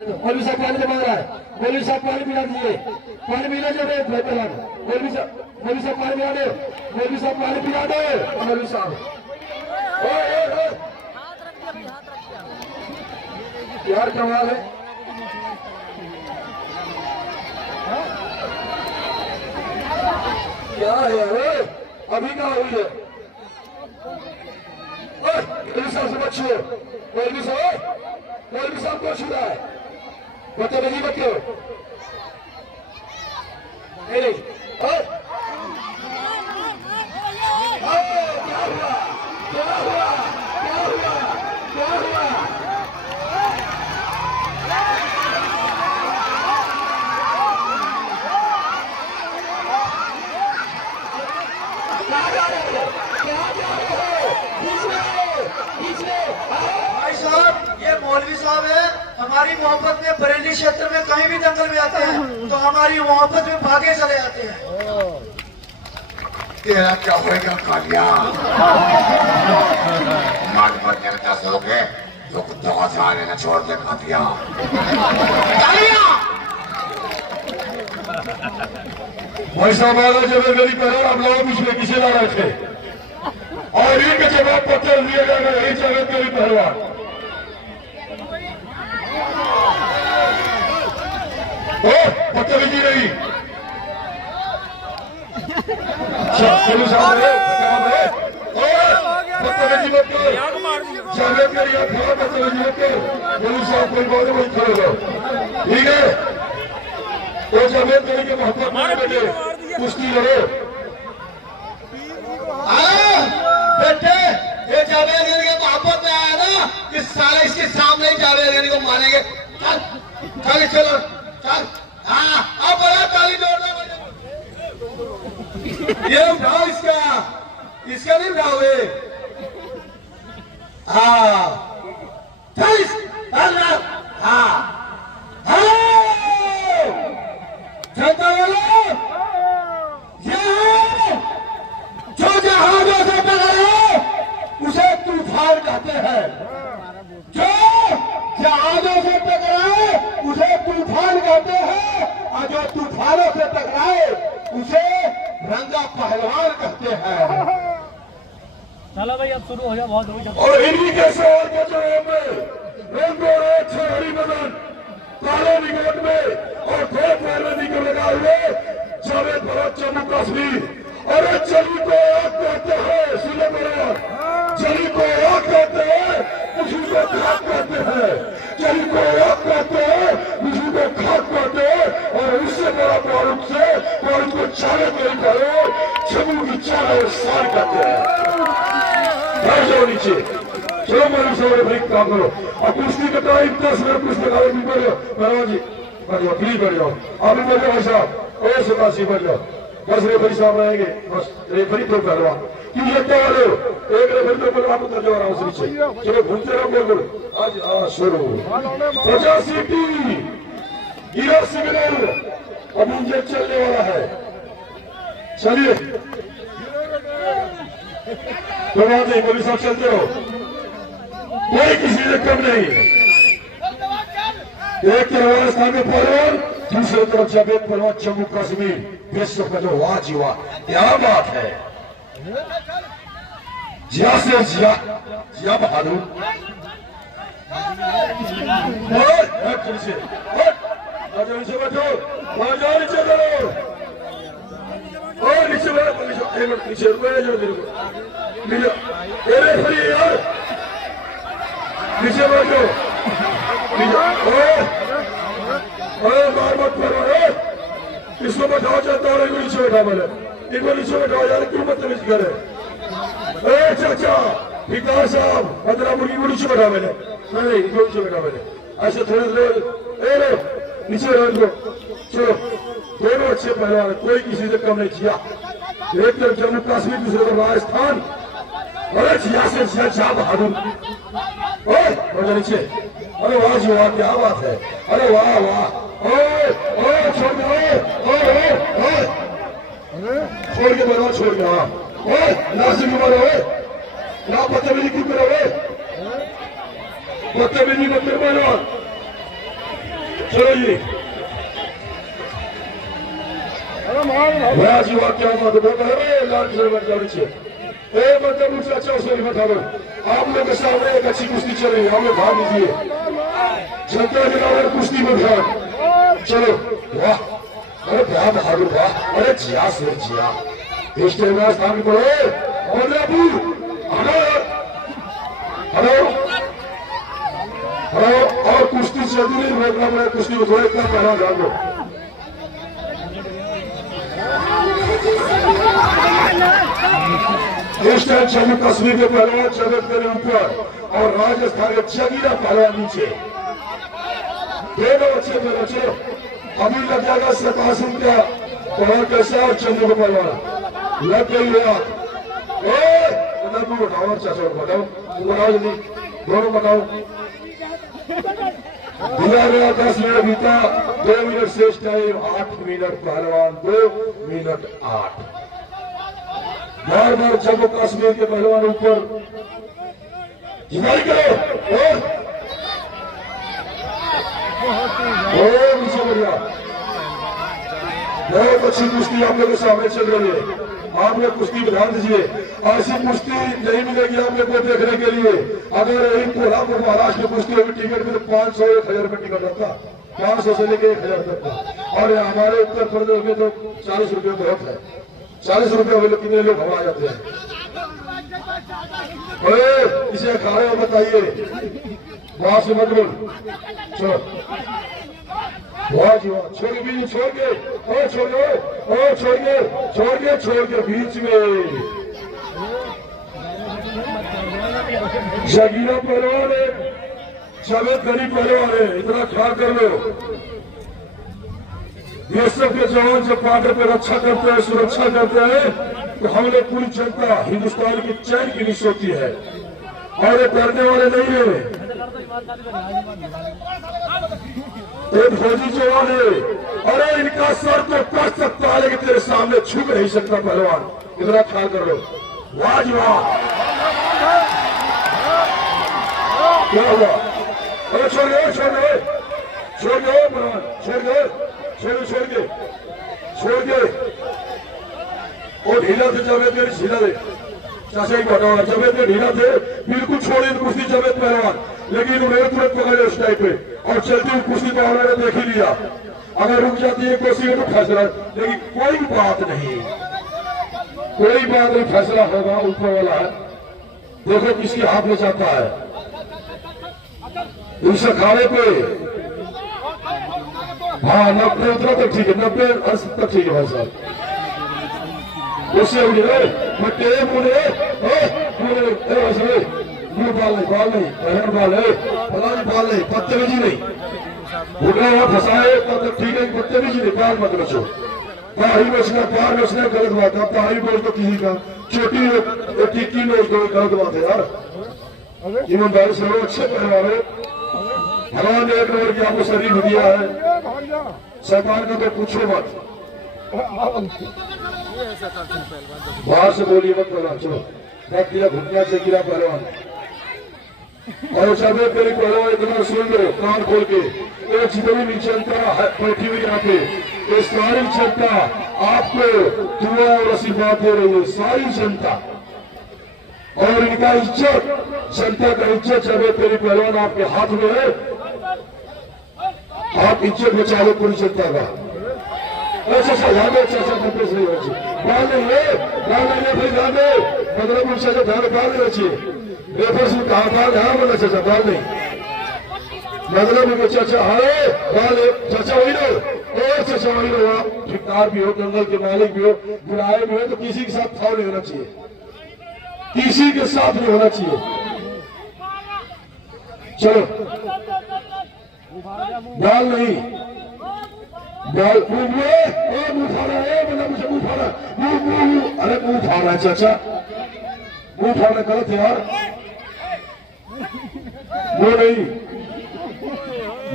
मौलवी साहब पानी मांग रहा है, मौलवी साहब पानी पिला दीजिए, पानी पिला दो भाई पहलवान, मौलवी साहब पानी पिला दो, मौलवी साहब पानी पिला दो, मौलवी साहब यार कमाल है। क्या है यार अभी कहाँ हुई है? मौलवी साहब से बच्चे, मौलवी साहब को छुड़ा है, बदतमीजी मत करो। नहीं क्या हुआ क्या हुआ क्या हुआ क्या हुआ? भाई साहब ये मौलवी साहब है, हमारी मोहब्बत में बरेली क्षेत्र में कहीं भी दंगल में आते हैं तो हमारी मोहब्बत में भागे चले जाते हैं। तेरा क्या होगा कालिया? मान पर क्या सोगे जो कुत्तों का सहारे न छोड़ दे कालिया। भाई साहब आगे जब मेरी करो आप लोग पिछले किसे ला रहे थे और इनके जवाब पत्र दिए जाएगा यही जगह मेरी पहलवान बदतमीजी नहीं। बदतमीजी मत करो, जावेद मेरी बदतमीजी मत करो, पुलिस साहब कोई बोले वही करोगे ठीक है। वो जावेद मेरी के मोहब्बत में बेटे कुश्ती लड़ो। बेटे ये जावेद गिरी के मोहब्बत में आया ना कि साले इसके सामने ही जावेद गिरी को मारेंगे। चल चल चलो चल। हाँ अब बड़ा ताली जोड़ना ये उठाओ इसका नहीं उठाओ ये। हाँ चल हाँ जनता वालों जो जहाजों से टकराए उसे तूफान कहते हैं, जो जहाजों से टकराए उसे तूफान कहते हैं और जो तूफानों से टकराए उसे रंगा पहलवान कहते हैं। चलो भाई अब शुरू हो जाओ, बहुत हो गया। और इन्हीं के सवाल के जवाब में रंगो रेत से हरी बदन काले निगोट में और दो पैरवी को लगा हुए जावेद भरत जम्मू कश्मीर। अरे चली को आग कहते हैं, सुनो मेरा, चली को आग कहते हैं, उसी को खाक कहते हैं, चली को आग कहते हैं, उसी को खाक कहते हैं। और उससे बड़ा बारूद से बारूद को चाले नहीं करो, जम्मू की चाले सार कहते हैं। बैठ जाओ नीचे, चलो मेरे से भाई काम करो। अब कुश्ती का टाइम 10 मिनट कुछ लगा भी बढ़ जाओ, मेहरबान जी बढ़ जाओ, प्लीज बढ़ जाओ, आप भी बढ़ जाओ भाई साहब, और सिपाही बढ़ जाओ, 10 रेफरी साहब रहेंगे, बस रेफरी तो पहलवान क्यों लगता वाले हो, एक रेफरी तो पहलवान उतर जाओ आराम से नीचे। चलो घूमते रहो गोल गोल, आज शुरू 50 सीटी हीरो सिग्नल अब इंजन चलने वाला है। चलिए तो बात नहीं, पुलिस साहब चलते रहो, कोई किसी से कम नहीं। एक तरफ स्थान के पहलवान, दूसरी तरफ जावेद पहलवान जम्मू कश्मीर विश्व का जो वाह जी वाह, क्या बात है। जिया से जिया बहादुर नीचे बैठो, नीचे करो और नीचे बैठो, नीचे यार नीचे बैठो, बार मत करो, इसको बैठाओ चाहता और इनको नीचे बैठा मैंने, इनको नीचे बैठाओ यार, क्यों बदतमीजी करे। चाचा विकास साहब 15 मुर्गी को नीचे बैठा मैंने, नहीं इनको नीचे बैठा मैंने, ऐसे थोड़ी देर नीचे रहो। चलो दोनों अच्छे पहलवान, कोई किसी से कम नहीं। जिया एक तरफ जम्मू कश्मीर, दूसरे तरफ राजस्थान। अरे जिया से जिया बहादुर नीचे। अरे वाह जी वाह, क्या बात है, अरे वाह वाह, छोड़ के बना, छोड़ के हाँ नासिक ना बदतमीजी क्यों करोगे, बदतमीजी मत करो। चलो जी वाह जी वाह, क्या बात है, बहुत है लाल से नीचे ए मतलब मुझसे अच्छा उसको नहीं बता दो। आप लोग के सामने एक अच्छी कुश्ती चल रही है, हम लोग भाग लीजिए, जनता दिलावर कुश्ती में ध्यान। चलो वाह, अरे क्या बहादुर वाह, अरे जिया से जिया इस टाइम में स्थान पर हेलो हेलो हेलो, और कुश्ती चलती नहीं रोकना पड़ेगा, कुश्ती को थोड़ा इतना पहला जान दो। इस टाइम जम्मू कश्मीर के पहलवान जगत के ऊपर और राजस्थान के जगीरा पहलवान नीचे, दोनों अच्छे दोनों। चलो अभी लग जाएगा 57 रुपया पहलवान कैसा और जम्मू का पहलवान लग गई है। बताओ और चाचा बताओ, बताओ जल्दी, दोनों बताओ। दिया गया 10 मिनट बीता, 2 मिनट शेष टाइम, 8 मिनट पहलवान, 2 मिनट 8। बार बार जम्मू कश्मीर के पहलवान ऊपर जिमाई करो नीचे बढ़िया। बहुत अच्छी कुश्ती आप लोगों के सामने चल रही है, आप लोग कुश्ती में ध्यान दीजिए। ऐसी कुश्ती नहीं मिलेगी आप लोग को देखने के लिए। अगर यही कोल्हापुर महाराष्ट्र में कुश्ती होगी टिकट में तो 500-1000 रुपये टिकट रहता, 500 से लेके 1000 तक का। और हमारे उत्तर प्रदेश में तो 40 रुपये बहुत है, 40 रुपये हुए लोग कितने लोग हवा जाते हैं। इसे अखाड़े में बताइए, वहां से मत बोल। चलो वाह जी वाह, छोड़ के बीच छोड़ के और छोड़ो और छोड़ के बीच में जगीरा पहलवान है, जावेद गरीब पहलवान है, इतना ख्याल कर लो। ये सब के जवान जब बॉर्डर पे रक्षा करते हैं, सुरक्षा करते हैं, तो हम लोग पूरी जनता हिंदुस्तान की चैन की नीच होती है और ये डरने वाले नहीं है। एक फौजी जवान है, अरे इनका सर तो कट सकता है लेकिन तेरे सामने झुक नहीं सकता पहलवान, इतना ख्याल कर लो। वाह जी वाह, क्या हुआ? अरे छोड़ दो पहलवान, छोड़ के और ढीला थे जावेद के, ढीला थे चाचा ही बताओ, जावेद के ढीला थे बिल्कुल, छोड़े कुश्ती जावेद पहलवान, लेकिन उन्हें तुरंत पकड़े उस टाइप पे और चलती हुई कुश्ती तो उन्होंने देख ही लिया। अगर रुक जाती है कोशिश तो फैसला, लेकिन कोई बात नहीं, फैसला होगा ऊपर वाला है। देखो किसके हाथ में जाता है इस अखाड़े पे। हाँ 90 उतना तक ठीक है, 90-80 तक ठीक है भाई साहब। उससे तेरे मुंह बाल नहीं पहन बाल है, फलानी बाल नहीं, बदतमीजी नहीं, उठना हुआ फंसाए तब ठीक है, बदतमीजी नहीं, बाल मत बचो। पहाड़ी बचना, पार बचना गलत बात है, पहाड़ी बोल तो किसी का चोटी टिक्की नोच दो गलत बात है यार। ईमानदारी से लोग अच्छे पहलवान है, भगवान ने 1 नंबर की आपको शरीर दिया है, सरकार का तो पूछो मत, बाहर से बोलिए मत पहलवान। चलो रख दिया घुटना से गिरा पहलवान, और चाहे मेरी पहलवान इतना सुन लो कान खोल के, ये जितनी भी जनता बैठी हुई यहाँ पे, ये सारी जनता आपको दुआ और आशीर्वाद दे रही है, सारी जनता, और इनका इज्जत, जनता का इज्जत जब तेरी पहलवान आपके हाथ में है, आप इज्जत बचा लो पूरी जनता का। चाचा ध्यान दो, चाचा कंप्रेस नहीं होना चाहिए, बाल नहीं है फिर ध्यान दो, मतलब चाचा ध्यान बाल नहीं चाहिए, रेफर्स में कहा बाल ध्यान बोला चाचा, बाल नहीं मतलब चाचा हारे बाल चाचा वही रहो, और चाचा वही रहो। आप ठेकेदार भी हो, जंगल के मालिक भी हो, किराए भी हो, तो किसी के साथ भाव नहीं होना चाहिए, किसी के साथ नहीं होना चाहिए। चलो बाल नहीं, बाल मुंह फाड़ा है, मतलब मुझे मुंह फाड़ा, अरे मुंह फाड़ा है चाचा, मुंह फाड़ा गलत है यार, वो नहीं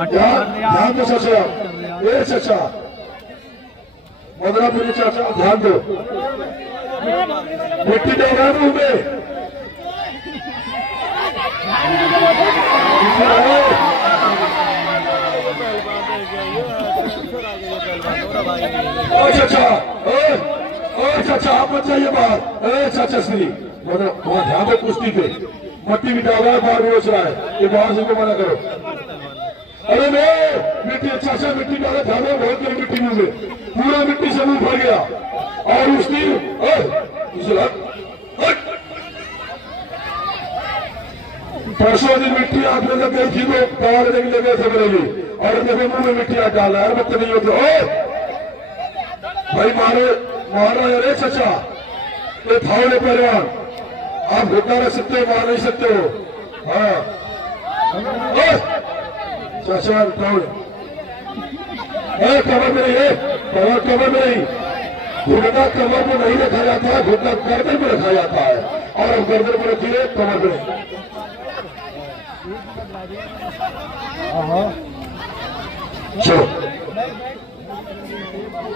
ध्यान दो चाचा, ये चाचा मदनापुरी चाचा ध्यान दो, मिट्टी डाल मुंह में, चाचा चाचा आप मत जाइए बाहर। चाचा श्री मतलब वहाँ ध्यान दो कुश्ती पे, मट्टी भी डाल रहा है, बाहर बेच रहा है, ये बाहर से मना करो। अरे नहीं मिट्टी, चाचा मिट्टी डाला, ध्यान दो, बहुत बड़ी मिट्टी मुंह में, पूरा मिट्टी से मुंह भर गया। और उसकी परसों दिन मिट्टी आंख में लग गई थी तो दवा लेने के लिए गए थे बरेली, और मेरे मुंह में मिट्टी आंख डाल रहा है, मतलब नहीं होते भाई मारो मारना। अरे चाचा ये फाउल है पहलवान, आप घुटना रख सकते हो, मार नहीं सकते हो। हाँ चाचा फाउल, कमर में नहीं है, कमर में नहीं, घुटना कमर में नहीं रखा जाता है, घुटना गर्दन में रखा जाता है, और अब गर्दन में रखिए, कमर में नहीं। चलो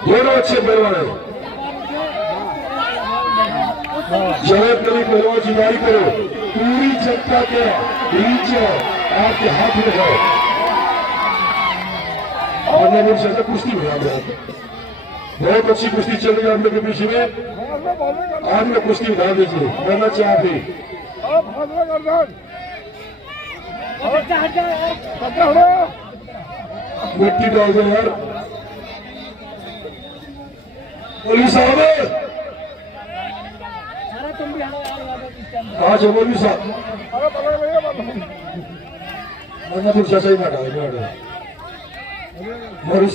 दोनों अच्छे पहलवान है। जगत करी पहलवान जुगाड़ी करो, पूरी जनता के बीच आपके हाथ में है। और कुश्ती बना रहे, बहुत अच्छी कुश्ती चल रही है हम लोग के बीच में। आज में कुश्ती बना दीजिए, करना चाहते मिट्टी डाल दो यार। मौलवी साहब कहाँ से मौलवी साहब? मन्नापुर चाचा ही बैठा है। मौलवी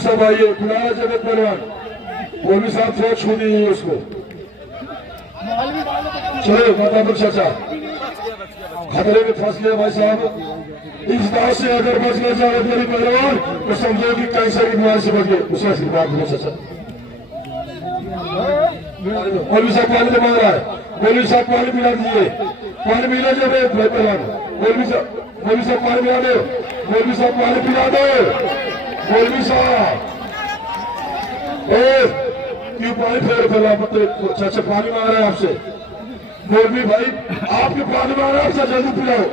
साहब आइए, पुराना जगत पहलवान मौलवी साहब थोड़ा छू दीजिए उसको। चलो मन्नापुर चाचा खतरे में फंस गया भाई साहब। इस बात से अगर बचना चाहे मेरी पहलवान तो समझो कि कैंसर की बीमारी से बच गए। उसका आशीर्वाद दो चाचा। मौलवी साहब पानी तो मांग रहा है, मौलवी साहब पानी पिला दीजिए, पानी पिला दो पहलवान। मौलवी साहब पानी पिला दो, मौलवी साहब पानी पिला दो। मौलवी साहब क्यों पानी फेर फैला? चाचा पानी मांग रहा है आपसे। मौलवी भाई आपके पानी मांग रहा है आपसे, जल्दी पिलाओ।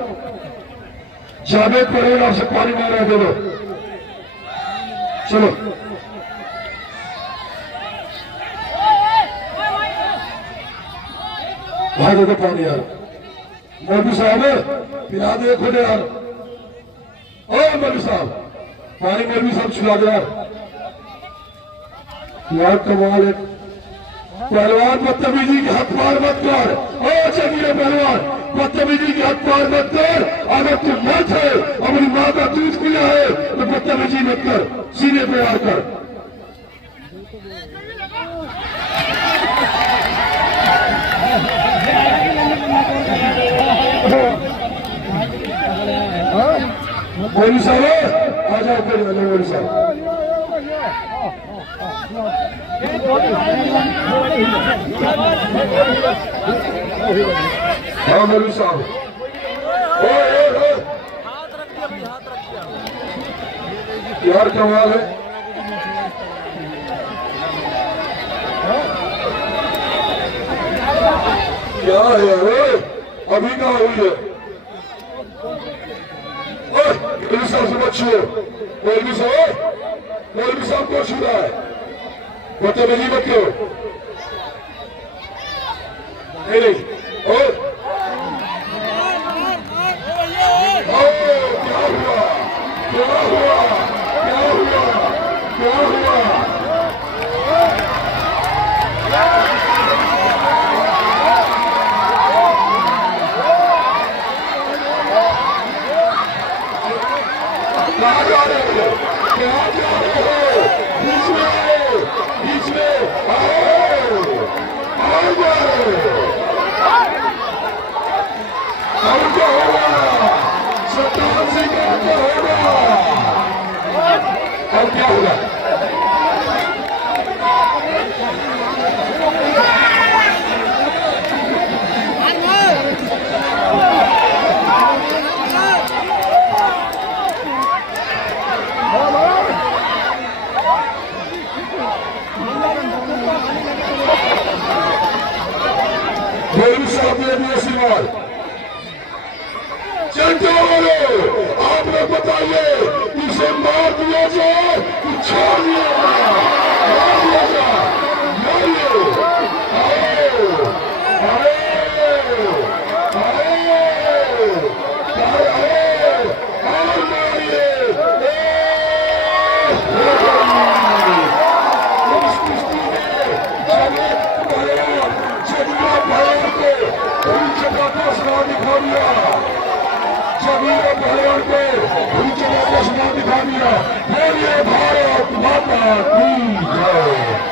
जावेद परेल आपसे पानी मांग रहा है, दे दो। चलो भाई दे दो पानी यार। मौलवी साहब पिला दो खुद यार। ओ मौलवी साहब पानी, मौलवी साहब छुला दो यार। कमाल है पहलवान, बदतमीजी के हाथ पार मत कर। ओ चलिए पहलवान, बदतमीजी के हाथ पार मत कर। अगर तू मर्द है, अपनी माँ का दूध पिया है तो बदतमीजी मत कर, सीने पे वार कर। मौलवी साहब आ जाओ फिर। मौलवी साहब हाँ मौलवी साहब यार कमाल है। क्या है यार, अभी कहाँ हुई है? मौलवी साहब से मत छुओ। मौलवी साहब को छू रहा है, बदतमीजी मत करो। नहीं और क्या हुआ? क्या हुआ? क्या हुआ? क्या हुआ? कहाँ जा रहे हो? क्या जा रहे हो? बीच में आओ, आओ जाओ। और क्या होगा? सत्तावन सिंह का क्या होगा? और क्या होगा? मौलवी साहब ने भी आशीर्वाद। जनता वालों आप लोग बताइए, इसे मार दिया जाए छोड़िए दिखा दिया। बोलिए भारत माता की जय।